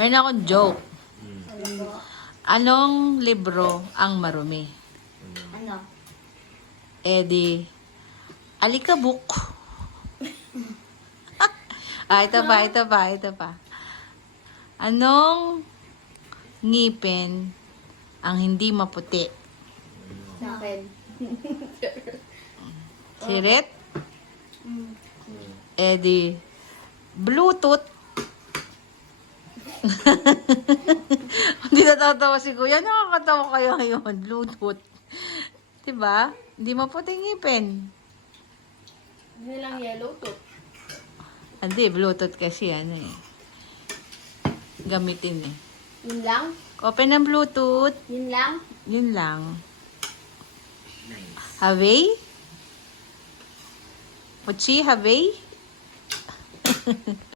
Meron akong joke. Ano po? Anong libro ang marumi? Ano? Di, Alikabok. Ito pa. Anong ngipin ang hindi maputi? Sa akin. Sirit? Di, Bluetooth. Hindi natatawa si Kuya. Nakakatawa kayo ngayon. Bluetooth. Diba? Hindi maputi ngipin. Hindi lang yellow to. Hindi, Bluetooth kasi gamitin Yun lang? Open ang Bluetooth. Yun lang? Yun lang. Have? Mochi, have?